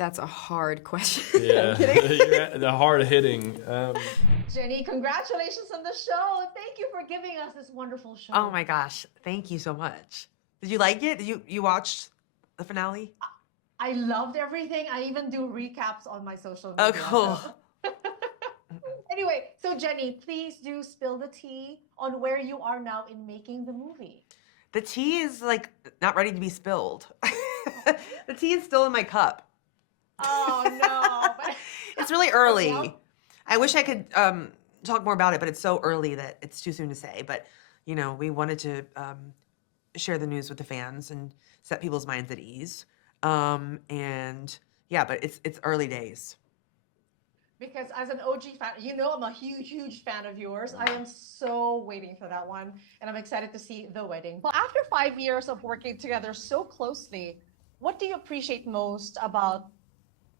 That's a hard question. Yeah, the hard hitting. Jenny, congratulations on the show. Thank you for giving us this wonderful show. Oh my gosh, thank you so much. Did you like it? Did you watch the finale? I loved everything. I even do recaps on my social media. Oh, cool. So. Anyway, so Jenny, please do spill the tea on where you are now in making the movie. The tea is like not ready to be spilled. The tea is still in my cup. Oh no. But... It's really early. I wish I could talk more about it, but it's so early that it's too soon to say. But, you know, we wanted to share the news with the fans and set people's minds at ease. And yeah, but it's early days. Because as an OG fan, you know I'm a huge fan of yours. I am so waiting for that one, and I'm excited to see The Wedding. Well, after 5 years of working together so closely, what do you appreciate most about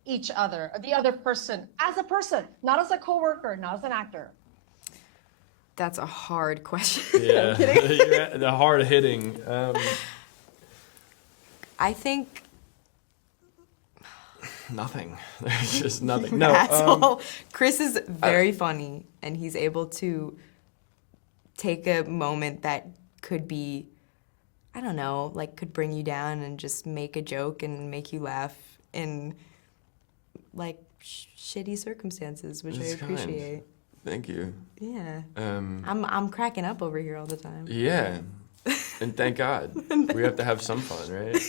each other, the other person, as a person, not as a coworker, not as an actor? That's a hard question. Yeah, the hard hitting. I think nothing. There's just nothing. No. So Chris is very funny, and he's able to take a moment that could be, I don't know, like could bring you down and just make a joke and make you laugh in like shitty circumstances, which I appreciate. Kind. Thank you. Yeah. I'm cracking up over here all the time. Yeah. And thank God. We have to have some fun, right?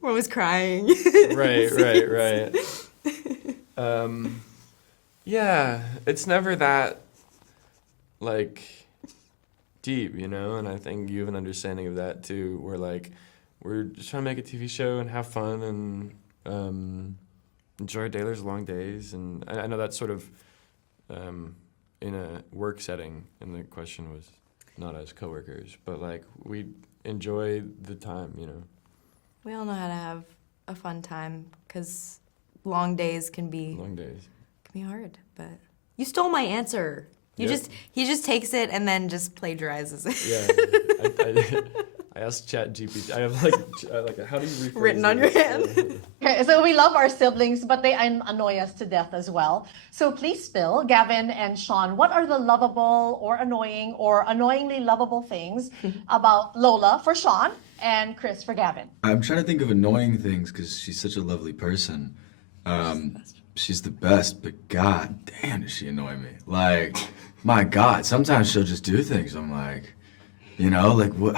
We're always crying. Right. Yeah, it's never that, like, deep, you know? And I think you have an understanding of that, too, where, like, we're just trying to make a TV show and have fun and enjoy Daylor's long days. And I know that's sort of in a work setting, and the question was not as coworkers, but, like, we enjoy the time, you know? We all know how to have a fun time, because long days can be hard. But you stole my answer. He just takes it and then just plagiarizes it. Yeah, I asked ChatGPT. I have like how do you rephrase written on your hand? Okay, so we love our siblings, but they annoy us to death as well. So please spill, Gavin and Sean, what are the lovable or annoying or annoyingly lovable things about Lola for Sean and Chris for Gavin? I'm trying to think of annoying things because she's such a lovely person. She's the best, but god damn does she annoy me. Like, my god, sometimes she'll just do things. I'm like, you know, like what?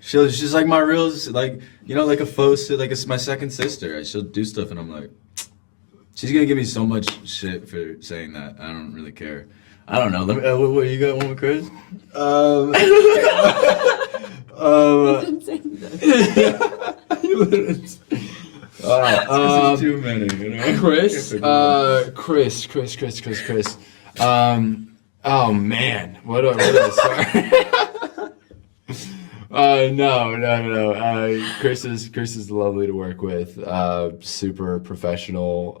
She's like my real, like, you know, like a faux, like it's my second sister. She'll do stuff and I'm like, she's gonna give me so much shit for saying that. I don't really care. I don't know. Let me, what you got one with Chris? Too many, you know? Chris. Oh man, what do I start? No. Chris is lovely to work with. Super professional.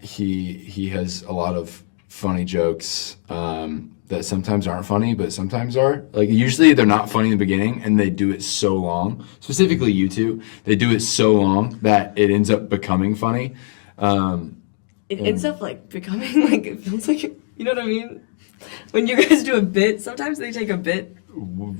He has a lot of funny jokes that sometimes aren't funny, but sometimes are. Like usually they're not funny in the beginning, and they do it so long. Specifically, you two, they do it so long that it ends up becoming funny. It ends up like becoming like it feels like, you know what I mean? When you guys do a bit, sometimes they take a bit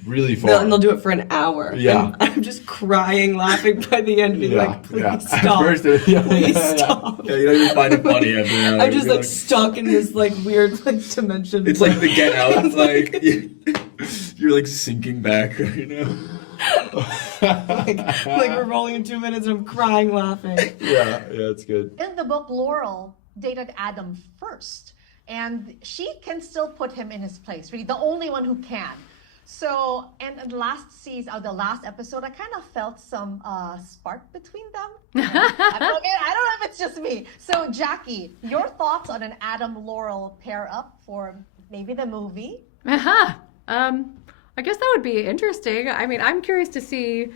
really far. And they'll do it for an hour. Yeah. And I'm just crying, laughing by the end, being like, please stop. First, please stop. Yeah, you don't even find it funny after that. I'm just like stuck in this like weird like dimension. It's like the Get Out, like you're like sinking back right now. like we're rolling in 2 minutes and I'm crying, laughing. Yeah, it's good. In the book, Laurel dated Adam first, and she can still put him in his place, really, the only one who can. So, and the last season, the last episode, I kind of felt some spark between them. I don't know if it's just me. So, Jackie, your thoughts on an Adam-Laurel pair up for maybe the movie? I guess that would be interesting. I mean, I'm curious to see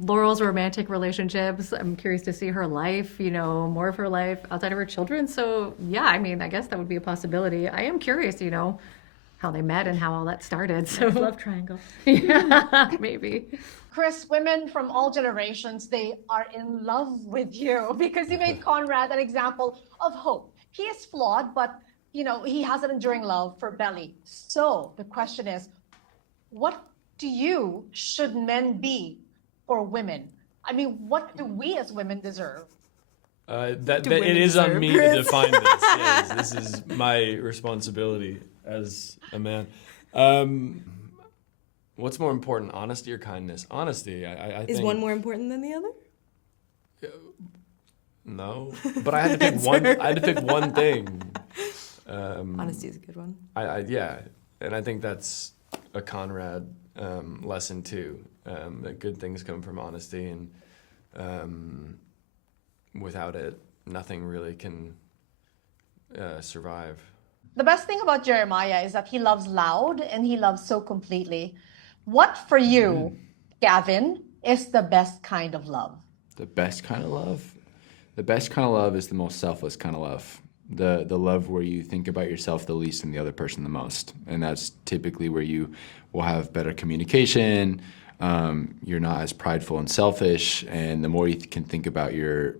Laurel's romantic relationships. I'm curious to see her life, you know, more of her life outside of her children. So, yeah, I mean, I guess that would be a possibility. I am curious, you know, how they met and how all that started. So Love triangle. yeah, maybe. Chris, women from all generations, they are in love with you because you made Conrad an example of hope. He is flawed, but he has an enduring love for Belly. So the question is, what should men be for women? I mean, what do we as women deserve? That it is on me to define this. Yes, this is my responsibility as a man. What's more important, honesty or kindness? Honesty. I Is think, one more important than the other? No, but I had to pick one. I had to pick one thing. Honesty is a good one. Yeah, and I think that's a Conrad lesson too. That good things come from honesty, and without it, nothing really can survive. The best thing about Jeremiah is that he loves loud and he loves so completely. What for you, Gavin, is the best kind of love? The best kind of love? The best kind of love is the most selfless kind of love. The love where you think about yourself the least and the other person the most. And that's typically where you will have better communication. You're not as prideful and selfish. And the more you can think about your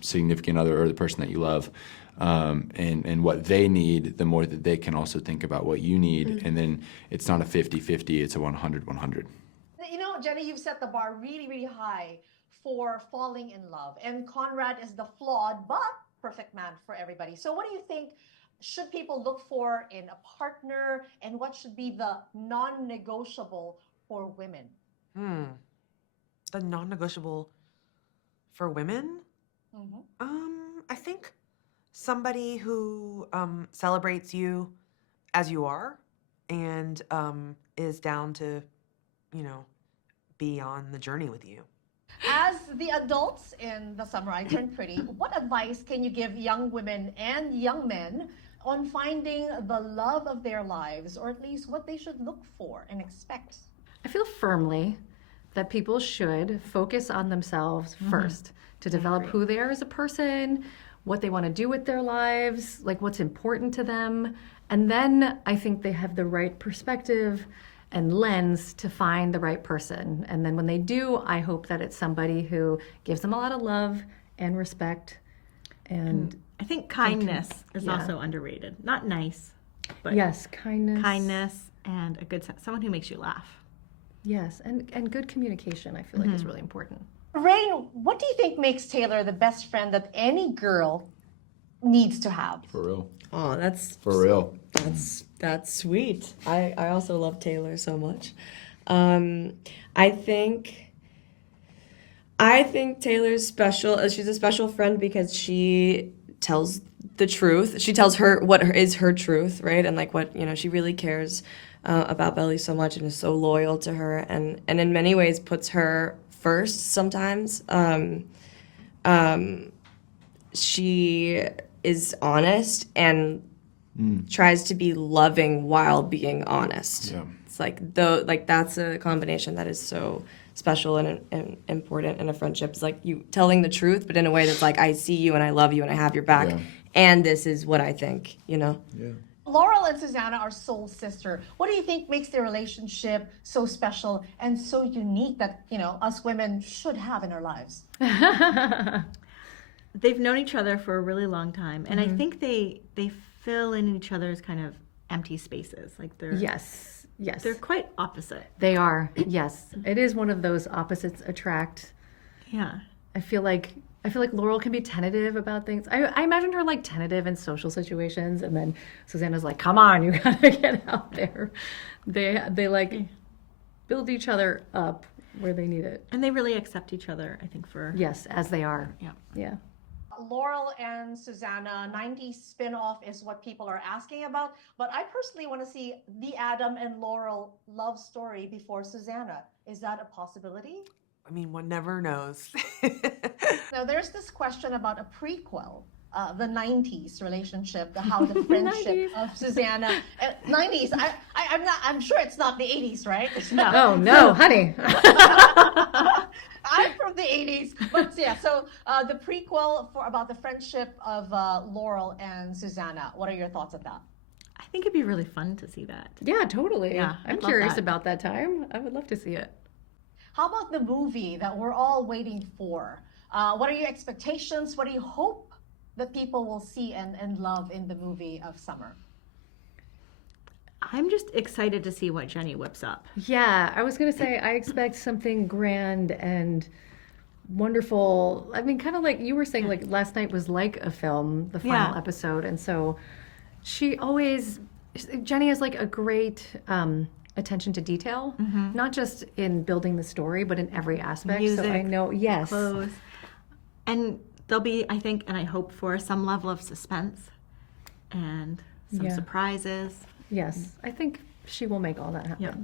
significant other or the person that you love and what they need, the more that they can also think about what you need. And then it's not a 50-50, it's a 100-100. Jenny, you've set the bar really, really high for falling in love. And Conrad is the flawed but perfect man for everybody. So what do you think should people look for in a partner, and what should be the non-negotiable for women? The non-negotiable for women? I think somebody who celebrates you as you are and is down to, be on the journey with you. As the adults in The Summer I Turned Pretty, what advice can you give young women and young men on finding the love of their lives, or at least what they should look for and expect? I feel firmly that people should focus on themselves first to develop who they are as a person, what they want to do with their lives, like what's important to them. And then I think they have the right perspective and lens to find the right person. And then when they do, I hope that it's somebody who gives them a lot of love and respect. And I think kindness is also underrated. Not nice, but yes, kindness. Kindness and a good someone who makes you laugh. Yes, and good communication, I feel like is really important. Rain, what do you think makes Taylor the best friend that any girl needs to have? For real. Oh, that's For real. That's sweet. I also love Taylor so much. I think Taylor's special. She's a special friend because she tells the truth. She tells what is her truth, right? And like what she really cares about Belly so much and is so loyal to her, and in many ways puts her first. Sometimes she is honest and tries to be loving while being honest. Yeah. It's like that's a combination that is so special and important in a friendship. It's like you telling the truth, but in a way that's like, I see you and I love you and I have your back, and this is what I think. Yeah. Laurel and Susanna are soul sister. What do you think makes their relationship so special and so unique that us women should have in our lives? They've known each other for a really long time, and I think they fill in each other's kind of empty spaces. Like they're Yes. they're quite opposite. They are. Yes. It is one of those opposites attract. Yeah. I feel like Laurel can be tentative about things. I imagine her like tentative in social situations, and then Susanna's like, "Come on, you gotta get out there." They like build each other up where they need it. And they really accept each other, I think, for Yes, as they are. Yeah. Yeah. Laurel and Susanna 90s spin-off is what people are asking about, but I personally want to see the Adam and Laurel love story before Susanna. Is that a possibility? I mean, one never knows. Now, there's this question about a prequel, the 90s relationship, how the friendship of Susanna. 90s, I'm sure it's not the 80s, right? Oh no, honey. I'm from the 80s, but yeah. So the prequel about the friendship of Laurel and Susanna. What are your thoughts on that? I think it'd be really fun to see that. Yeah, totally. Yeah, I'm I'd love curious that. about that time. I would love to see it. How about the movie that we're all waiting for? What are your expectations? What do you hope that people will see and love in the movie of Summer? I'm just excited to see what Jenny whips up. Yeah, I was going to say, I expect something grand and wonderful. I mean, kind of like you were saying, like last night was like a film, the final Yeah. episode. And so Jenny has like a great attention to detail, not just in building the story, but in every aspect. So I Music, know, yes. Clothes. And there'll be, I think, and I hope for some level of suspense and some Yeah. surprises. Yes, I think she will make all that happen. Yep.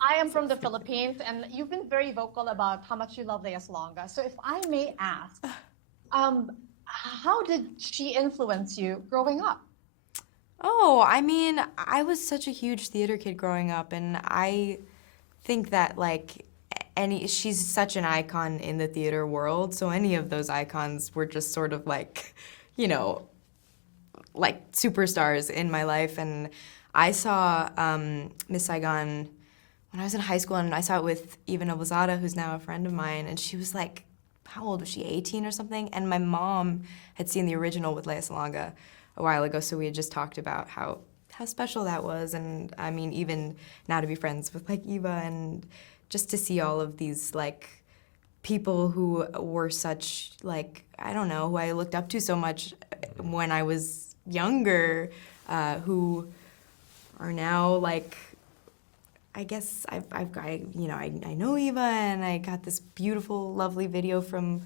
I am from the Philippines, and you've been very vocal about how much you love Lea Salonga. So if I may ask, how did she influence you growing up? Oh, I mean, I was such a huge theater kid growing up, and I think that like she's such an icon in the theater world. So any of those icons were just sort of like, like superstars in my life. And I saw Miss Saigon when I was in high school, and I saw it with Eva Noblezada, who's now a friend of mine, and she was like, how old was she, 18 or something? And my mom had seen the original with Lea Salonga a while ago, so we had just talked about how special that was. And I mean, even now to be friends with like Eva, and just to see all of these like people who were such like, I don't know, who I looked up to so much when I was younger, who are now like, I guess I know Eva, and I got this beautiful, lovely video from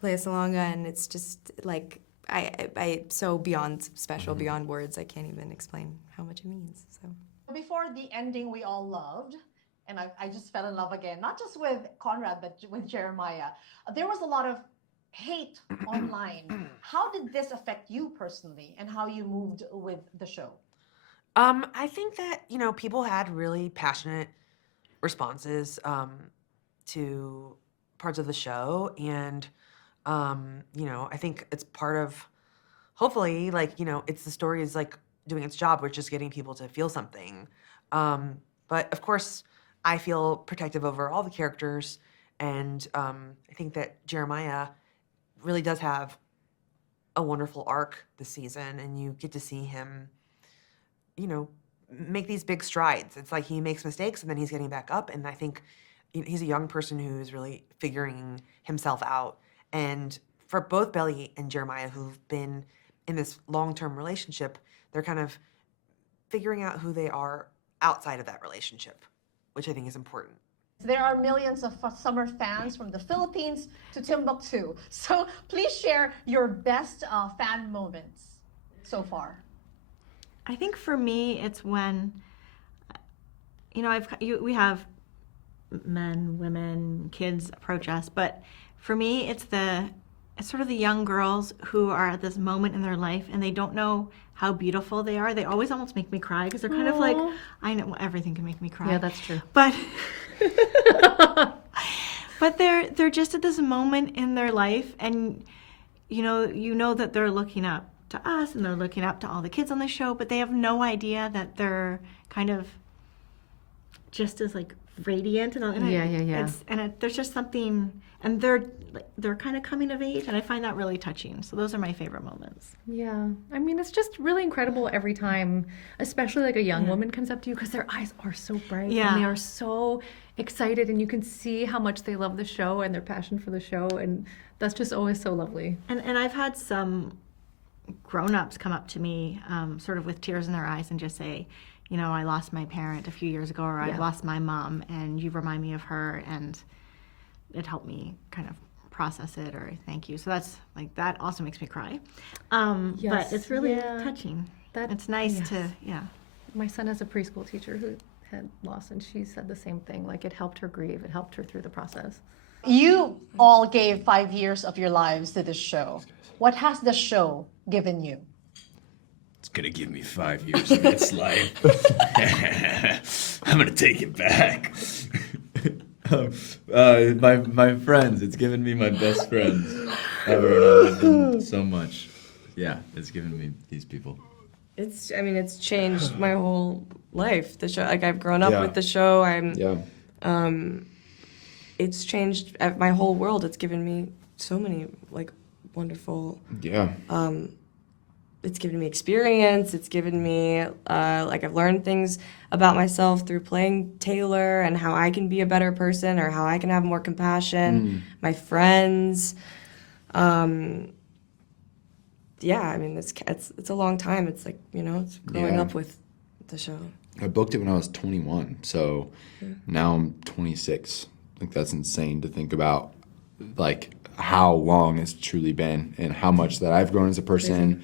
Lea Salonga, and it's just like, I so beyond special, beyond words. I can't even explain how much it means. So Before the ending we all loved, and I just fell in love again, not just with Conrad, but with Jeremiah, there was a lot of hate online. How did this affect you personally, and how you moved with the show? I think that, people had really passionate responses to parts of the show. And, I think it's part of, hopefully, it's the story is like doing its job, which is getting people to feel something. But of course, I feel protective over all the characters. And I think that Jeremiah really does have a wonderful arc this season, and you get to see him make these big strides. It's like he makes mistakes and then he's getting back up. And I think he's a young person who's really figuring himself out. And for both Belly and Jeremiah, who've been in this long-term relationship, they're kind of figuring out who they are outside of that relationship, which I think is important. There are millions of Summer fans from the Philippines to Timbuktu. So please share your best fan moments so far. I think for me, it's when, we have men, women, kids approach us, but for me, it's sort of the young girls who are at this moment in their life and they don't know how beautiful they are. They always almost make me cry because they're kind of like, I know everything can make me cry. Yeah, that's true. But but they're just at this moment in their life, and you know that they're looking up to us and they're looking up to all the kids on the show, but they have no idea that they're kind of just as like radiant and Yeah. There's just something, and they're kind of coming of age, and I find that really touching. So those are my favorite moments. Yeah, I mean, it's just really incredible every time, especially like a young woman comes up to you, because their eyes are so bright and they are so excited, and you can see how much they love the show and their passion for the show, and that's just always so lovely. And I've had some grown-ups come up to me sort of with tears in their eyes and just say, I lost my parent a few years ago, or I've lost my mom, and you remind me of her, and it helped me kind of process it, or thank you. So that's like, that also makes me cry. But it's really touching. It's nice to. My son has a preschool teacher who had lost, and she said the same thing. Like, it helped her grieve. It helped her through the process. You all gave 5 years of your lives to this show. What has the show given you? It's gonna give me 5 years of its life. I'm gonna take it back. My friends, it's given me my best friends ever, and I love them so much. Yeah, it's given me these people. It's changed my whole life. The show, like I've grown up Yeah. with the show. Yeah. It's changed my whole world. It's given me so many like wonderful. Yeah. It's given me experience. It's given me like I've learned things about myself through playing Taylor and how I can be a better person or how I can have more compassion. My friends. Yeah, I mean it's a long time. It's like it's growing up with the show. I booked it when I was 21, so now I'm 26. Like that's insane to think about, like how long it's truly been and how much that I've grown as a person.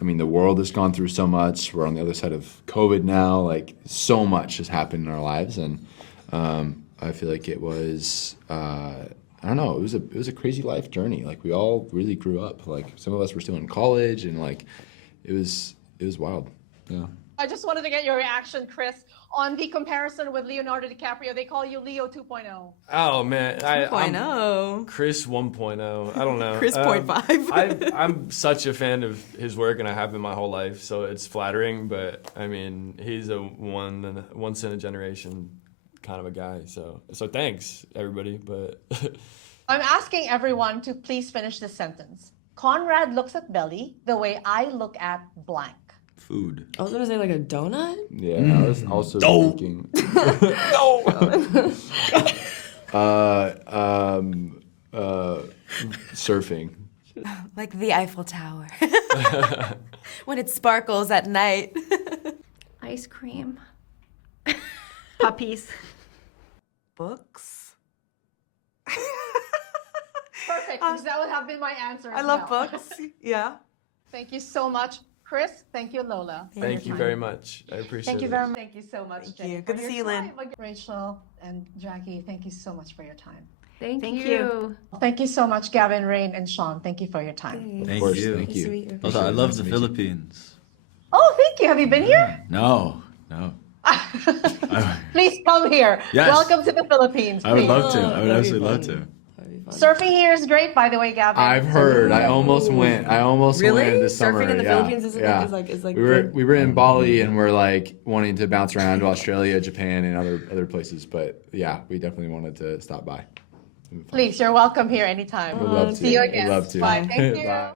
I mean, the world has gone through so much. We're on the other side of COVID now. Like so much has happened in our lives, and I feel like it was. I don't know. It was a crazy life journey. Like we all really grew up. Like some of us were still in college, and like it was wild. Yeah. I just wanted to get your reaction, Chris, on the comparison with Leonardo DiCaprio. They call you Leo 2.0. Oh man, I'm 2.0. Chris 1.0. I don't know. Chris 0.5. I'm such a fan of his work, and I have been my whole life, so it's flattering. But I mean, he's a once in a generation kind of a guy. So thanks everybody. But I'm asking everyone to please finish this sentence. Conrad looks at Belly the way I look at blank. Food. I was gonna say like a donut. Yeah, I was also thinking. Surfing. Like the Eiffel Tower. When it sparkles at night. Ice cream. Puppies. Books. Perfect, because that would have been my answer. I as love well. books. Yeah. Thank you so much, Chris. Thank you, Lola. thank you very much. I appreciate Thank you it. very much. Thank you so much, Thank Jenny, you. for Good to your see you, Lynn. time. Rachel and Jackie, thank you so much for your time. Thank Thank you. Thank you so much, Gavin, Rain, and Sean. Thank you for your time. Thank course, you. thank Nice to you. meet you. Also, I love the Nice to meet you. Philippines. Oh, thank you. Have you been here? No. Please come here. Yes. Welcome to the Philippines. I would please. love to. I would That'd be absolutely love fun. to. That'd be fun. Surfing here is great, by the way, Gavin. I've heard. I almost went. Really? went this summer. Surfing in the yeah. Philippines is like we were good. we were in Bali and we're like wanting to bounce around to Australia, Japan, and other places. But yeah, we definitely wanted to stop by. Please, you're welcome here anytime. We'd love to. See you We'd again. love to. Bye. Thank you. Bye.